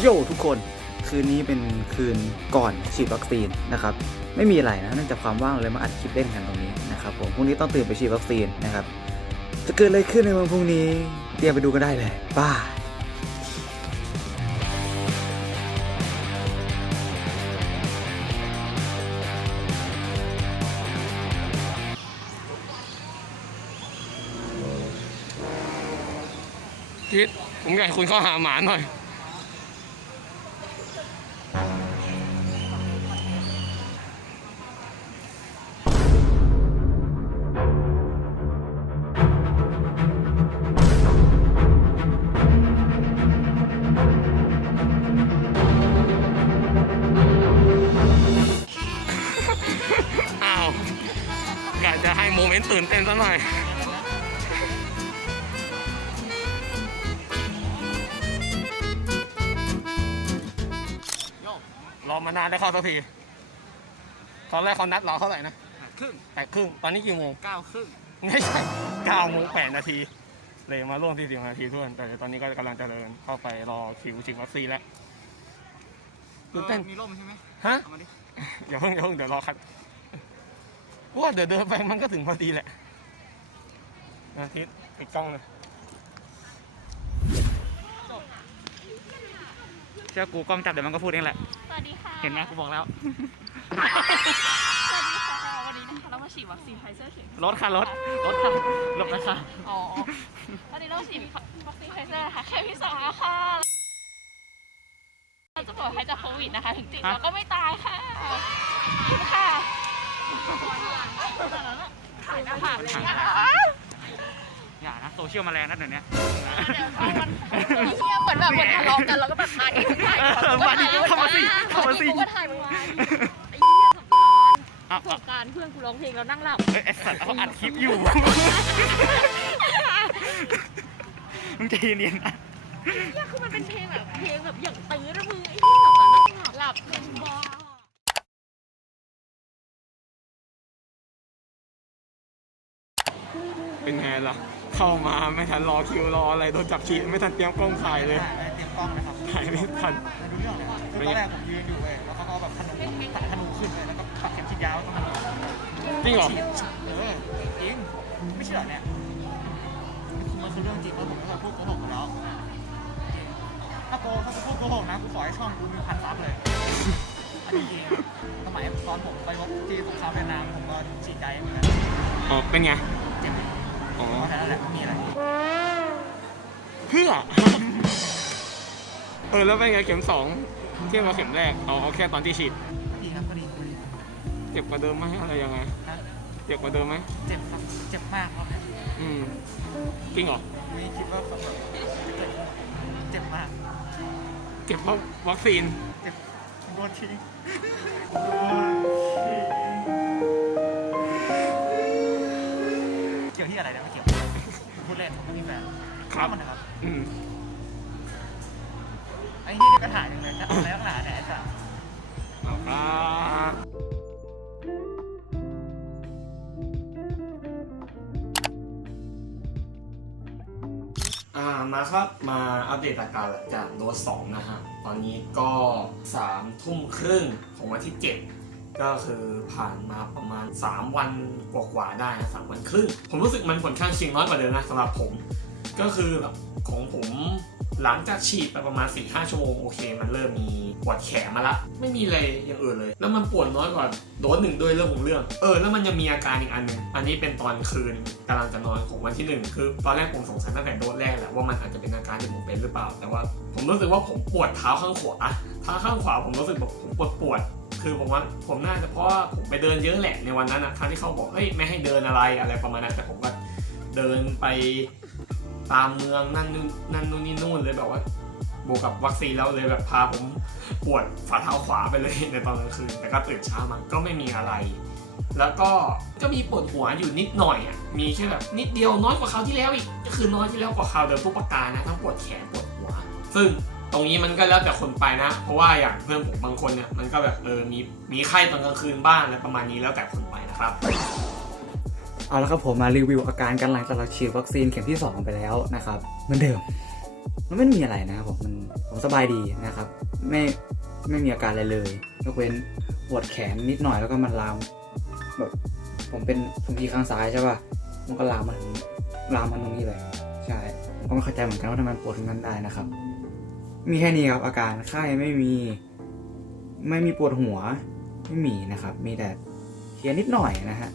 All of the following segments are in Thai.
โยทุกคน คืนนี้เป็นคืนก่อนฉีดวัคซีนนะครับ ไม่มีอะไรนะเนื่องจากความว่างเลยมาอัดคลิปเล่นกันตรงนี้นะครับผมพรุ่งนี้ต้องตื่นไปฉีดวัคซีนนะครับ จะเกิดอะไรขึ้นในวันพรุ่งนี้เตรียมไปดูกันได้เลยบ้ายคิดผมอยากให้คุณเข้าหาหมาหน่อย ต์ตื่นเต้นซะหน่อยรอมานานได้เข้าสักที ตอนแรกเขานัดเราเท่าไหร่นะครึ่งแปดครึ่ง ตอนนี้กี่โมงเก้าครึ่ง ไม่ใช่เก้าโมงแปดนาที เลยมาร่วมที่สิบนาทีทุกคนแต่ตอนนี้ก็กำลังจะเดินเข้าไปรอคิวฉีดวัคซีนแล้วตื่นเต้นมีร่มใช่ไหมฮะเอามาดิอย่าเพิ่งอย่าเพิ่งเดี๋ยวรอคัด เพราะว่าเดี๋ยวเดินไปมันก็ถึงพอดีแหละอาทิตย์ปิดกล้องเลยเชื่อกูกล้องจับเดี๋ยวมันก็พูดเองแหละ สวัสดีค่ะ เห็นไหมกูบอกแล้ว สวัสดีค่ะ วันนี้นะคะเรามาฉีดวัคซีนไฟเซอร์เข็มรถค่ะรถรถค่ะหลบนะคะอ๋อ วันนี้เราฉีดวัคซีนไฟเซอร์นะคะแค่ที่สองแล้วค่ะ เราจะปลอดภัยจากโควิดนะคะ ถึงติดแล้วก็ไม่ตายค่ะขอบคุณค่ะ ถ่ายหน้าผากเลยอย่านะโซเชียลมาแรงนะเดี๋ยวนี้เดี๋ยเนเงียเหมือนแบบเหมือนทะเลาะกันแล้วก็แบบถ่ายถ่ายมาดิเข้ามาสิเข้ามาสิก็ถ่ายมึงไว้ไอ้เหี้ยสงการสงการเพื่อนกูร้องเพลงแล้วนั่งหลับเอ้ยไอสัตว์เขาอัดคลิปอยู่มึงใจเย็นๆนะเนี่ยคือมันเป็นเพลงแบบเพลงแบบอย่างตื้อนะมึงไอ้ที่แบบว่านั่งหลับหลับบ้าเป็น ไงล่ะเข้ามาไม่ทันรอคิวรออะไรโดนจับฉีดไม่ทันเตรียมกล้องถ่ายเลยเตรียมกล้องนะครับถ่ายไม่ทันมาดูเรื่องเลยคือตอนแรกผมยืนอยู่เว้ยแล้วเขาก็เอาแบบธนูสายธนูขึ้นเลยแล้วก็ปักเข็มฉีดยาวตรงนั้นจริงเหรอ ฉีดเออจริงไม่เชื่อเนี่ยมันคือเรื่องจริงเพราะผมไม่เคยพูดโกหกมาแล้วจริงถ้าโกถ้ากูพูดโกหกนะกูขอให้ช่องกูมีพันซับเลยอันนี้จริงสมัยตอนผมไปรบที่สงครามเวียดนามผมก็ฉีดไกด์เหมือนกันอ๋อเป็นไงเจ็บ อ๋อเพราะฉะนั้นแหละไม่มีอะไร เพื่อ เออแล้วเป็นไงเข็มสองเทียบกับเข็มแรกเอาเอาแค่ตอนที่ฉีดดีครับก็ดีก็ดีเจ็บกว่าเดิมไหมอะไรยังไงนะเจ็บกว่าเดิมไหมเจ็บครับเจ็บมากครับเนี่ยอืมจริงเหรอไม่คิดว่าแบบจะเกิดขึ้นเจ็บมาก เจ็บเพราะวัคซีนเจ็บโดนทิ้งเกี่ยวที่ อะไรนะไม่เกี่ยวพูดเล่นผมไม่มีแฟนครับมันนะครับอืมไอ้นี่ก็ถ่ายอย่างเลยจะเอาแล้วหนาเนี่ยไอ้สัสเอาครับอ่ามาครับมาอัปเดตอาการหลังจากโดสสองนะฮะ ตอนนี้ก็สามทุ่มครึ่งของวันที่7 ก็คือผ่านมาประมาณ 3 วันกว่าๆได้นะสามวันครึ่ง ผมรู้สึกมันผลข้างเคียงน้อยกว่าเดิมนะสำหรับผม ก็คือแบบของผมหลังจากฉีดไปประมาณ4 5ชั่วโมงโอเค มันเริ่มมีปวดแขนมาละ ไม่มีอะไรอย่างอื่นเลย แล้วมันปวดน้อยกว่าโดสหนึ่งด้วยเรื่องของเรื่อง เออ แล้วมันยังมีอาการอีกอันหนึ่งอันนี้เป็นตอนคืนกำลังจะนอนของวันที่หนึ่งคือตอนแรกผมสงสัยตั้งแต่โดสแรกแหละว่ามันอาจจะเป็นอาการที่ผมเป็นหรือเปล่า แต่ว่าผมรู้สึกว่าผมปวดเท้าข้างขวาเท้าข้างขวาผมรู้สึกแบบผมปวดปวด คือผมว่าผมน่าจะเพราะว่าผมไปเดินเยอะแหละในวันนั้นนะครั้งที่เขาบอกเฮ้ยไม่ให้เดินอะไรอะไรประมาณนั้นแต่ผมก็เดินไปตามเมืองนั่นนู่นนั่นนู่นนี่นู่นเลยแบบว่าบวกกับวัคซีนแล้วเลยแบบพาผมปวดฝ่าเท้าขวาไปเลยในตอนกลางคืนแต่ก็ตื่นเช้ามาก็ไม่มีอะไร แล้วก็ก็มีปวดหัวอยู่นิดหน่อยอะมีแค่แบบนิดเดียวน้อยกว่าคราวที่แล้วอีกก็คือน้อยที่แล้วกว่าคราวเดิมทุกประการนะทั้งปวดแขนปวดหัว ซึ่ง ตรงนี้มันก็แล้วแต่คนไปนะ เพราะว่าอย่างเพื่อนผมบางคนเนี่ยมันก็แบบเออมีมีไข้ตอนกลางคืนบ้างอะไรประมาณนี้แล้วแต่คนไปนะครับเอาละครับผมมารีวิวอาการกันหลังจากเราฉีดวัคซีนเข็มที่ 2 ไปแล้วนะครับเหมือนเดิม มันไม่มีอะไรนะครับผมมันผมสบายดีนะครับ ไม่ไม่มีอาการอะไรเลยยกเว้นปวดแขนนิดหน่อยแล้วก็มันลามแบบผมเป็นผมพีข้างซ้ายใช่ป่ะมันก็ลามมาถึงลามมาตรงนี้เลย ใช่ผมก็ไม่เข้าใจเหมือนกันว่าทำไมปวดถึงนั้นได้นะครับ มีแค่นี้ครับอาการไข้ไม่มี ไม่มีปวดหัวไม่มีนะครับ มีแต่เพียนิดหน่อยนะฮะ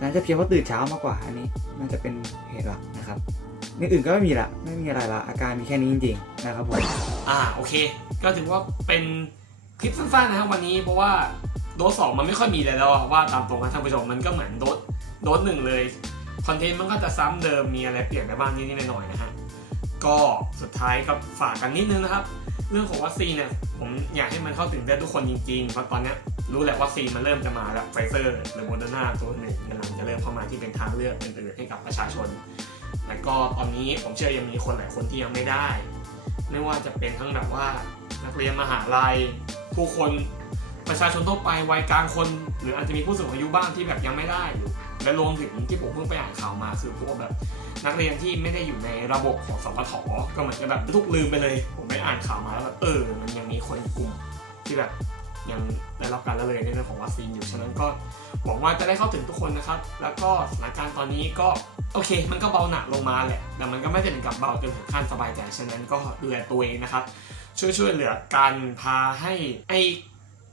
น่าจะเพียเพราะตื่นเช้ามากกว่าอันนี้น่าจะเป็นเหตุหลักนะครับนี่อื่นก็ไม่มีละไม่มีอะไรละอาการมีแค่นี้จริงๆนะครับผมอ่าโอเค ก็ถือว่าเป็นคลิปสั้นๆนะครับวันนี้เพราะว่าโดสสองมันไม่ค่อยมีเลยแล้วว่าตามตรงนะท่านผู้ชมมันก็เหมือนโดสโดสหนึ่งเลยคอนเทนต์มันก็จะซ้ำเดิมมีอะไรเปลี่ยนไปบ้างนิดๆหน่อยๆนะฮะ ก็สุดท้ายก็ฝากกันนิดนึงนะครับ เรื่องของวัคซีนเนี่ยผมอยากให้มันเข้าถึงได้ทุกคนจริงๆ เพราะตอนนี้รู้แหละวัคซีนมันเริ่มจะมาแล้วไฟเซอร์หรือโมเดอร์นาตัวหนึ่งกำลังจะเริ่มเข้ามาที่เป็นทางเลือกอื่นๆให้กับประชาชน แล้วก็ตอนนี้ผมเชื่อยังมีคนหลายคนที่ยังไม่ได้ ไม่ว่าจะเป็นทั้งแบบว่านักเรียนมหาลัย ผู้คนประชาชนทั่วไปวัยกลางคน หรืออาจจะมีผู้สูงอายุบ้างที่แบบยังไม่ได้อยู่ และรวมถึงที่ผมเพิ่งไปอ่านข่าวมาคือพวกแบบนักเรียนที่ไม่ได้อยู่ในระบบของสปทก็เหมือนจะแบบทุกลืมไปเลย ผมไปอ่านข่าวมาแล้วแบบเออมันยังมีคนกลุ่มที่แบบยังได้รับการละเลยในเรื่องของวัคซีนอยู่ฉะนั้นก็หวังว่าจะได้เข้าถึงทุกคนนะครับ แล้วก็สถานการณ์ตอนนี้ก็โอเค มันก็เบาหนักลงมาแหละ แต่มันก็ไม่ถึงกับเบาจนถึงขั้นสบายใจฉะนั้นก็ดูแลตัวเองนะครับ ช่วยช่วยเหลือกันพาให้ไอ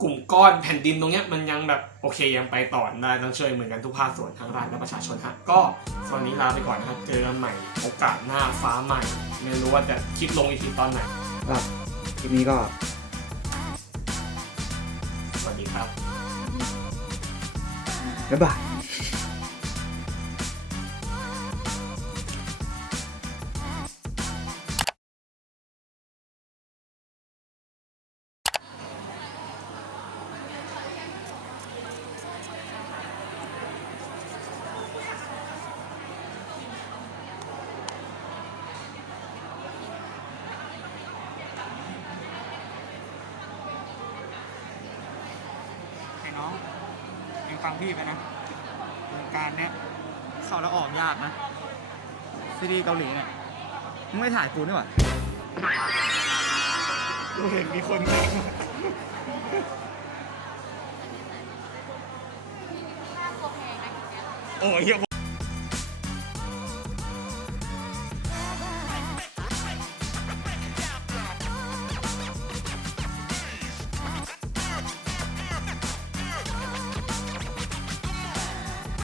กลุ่มก้อนแผ่นดินตรงเนี้ยมันยังแบบโอเคยังไปต่อได้ต้องช่วยมือกันทุกภาคส่วนทั้งรัฐและประชาชนฮะก็ตอนนี้ลาไปก่อนนะครับเจอกันใหม่โอกาสหน้าฟ้าใหม่ ไม่รู้ว่าจะคลิปลงอีกทีตอนไหนก็คลิปนี้ก็ สวัสดีครับบ๊ายบาย เองฟังพี่ไปนะวงการเนี้ยเข้าแล้วออกยากนะซีดีส์เกาหลีเนี่ยมึงไม่ถ่ายกูนี่หว่ากูเห็นมีคนค่าตัวแพงนะโอ้ยเหี้ย